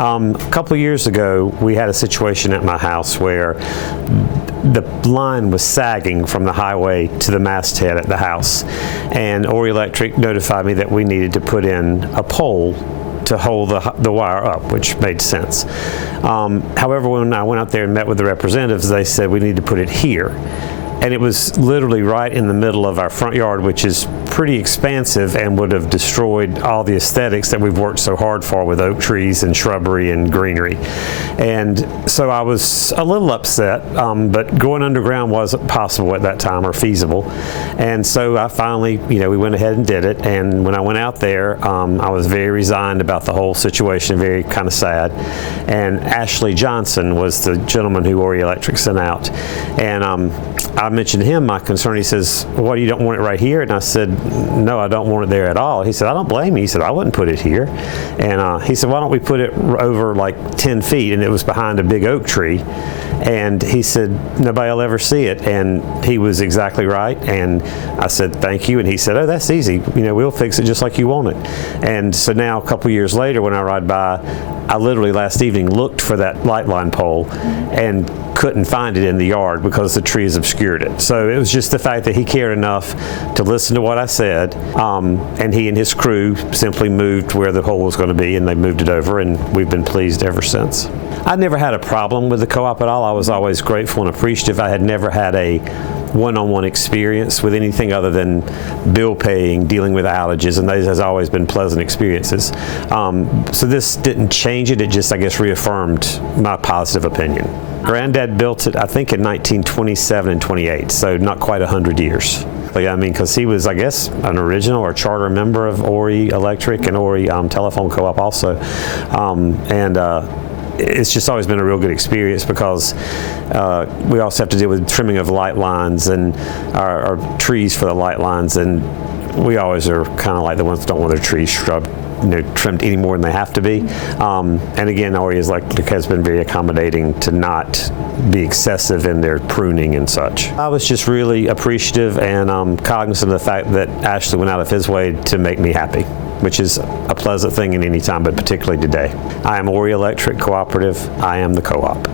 A couple of years ago, we had a situation at my house where the line was sagging from the highway to the masthead at the house, and Horry Electric notified me that we needed to put in a pole to hold the wire up, which made sense. However, when I went out there and met with the representatives, they said we need to put it here. And it was literally right in the middle of our front yard, which is pretty expansive and would have destroyed all the aesthetics that we've worked so hard for with oak trees and shrubbery and greenery. And so I was a little upset, but going underground wasn't possible at that time or feasible. And so I finally, we went ahead and did it. And when I went out there, I was very resigned about the whole situation, very kind of sad. And Ashley Johnson was the gentleman who Horry Electric sent out. And I mentioned to him my concern. He says, "What, you don't want it right here?" And I said, "No, I don't want it there at all." He said, "I don't blame you." He said, "I wouldn't put it here." And he said, "Why don't we put it over like 10 feet?" And it was behind a big oak tree. And he said, "Nobody will ever see it." And he was exactly right. And I said, "Thank you." And he said, "Oh, that's easy. We'll fix it just like you want it." And so now, a couple years later, when I ride by, I literally last evening looked for that light line pole and couldn't find it in the yard because the trees obscured it. So it was just the fact that he cared enough to listen to what I said, and he and his crew simply moved where the hole was going to be, and they moved it over, and we've been pleased ever since. I never had a problem with the co-op at all. I was always grateful and appreciative. I had never had a one-on-one experience with anything other than bill paying, dealing with outages, and those has always been pleasant experiences. So this didn't change it. It just, I guess, reaffirmed my positive opinion. Granddad built it, I think, in 1927 and 28, so not quite 100 years. Because he was, I guess, an original or charter member of Horry Electric and Horry Telephone Co-op also. It's just always been a real good experience because we also have to deal with trimming of light lines and our trees for the light lines, and we always are kind of like the ones that don't want their trees trimmed any more than they have to be. And again, Horry Electric has been very accommodating to not be excessive in their pruning and such. I was just really appreciative and cognizant of the fact that Ashley went out of his way to make me happy, which is a pleasant thing in any time, but particularly today. I am Horry Electric Cooperative. I am the co-op.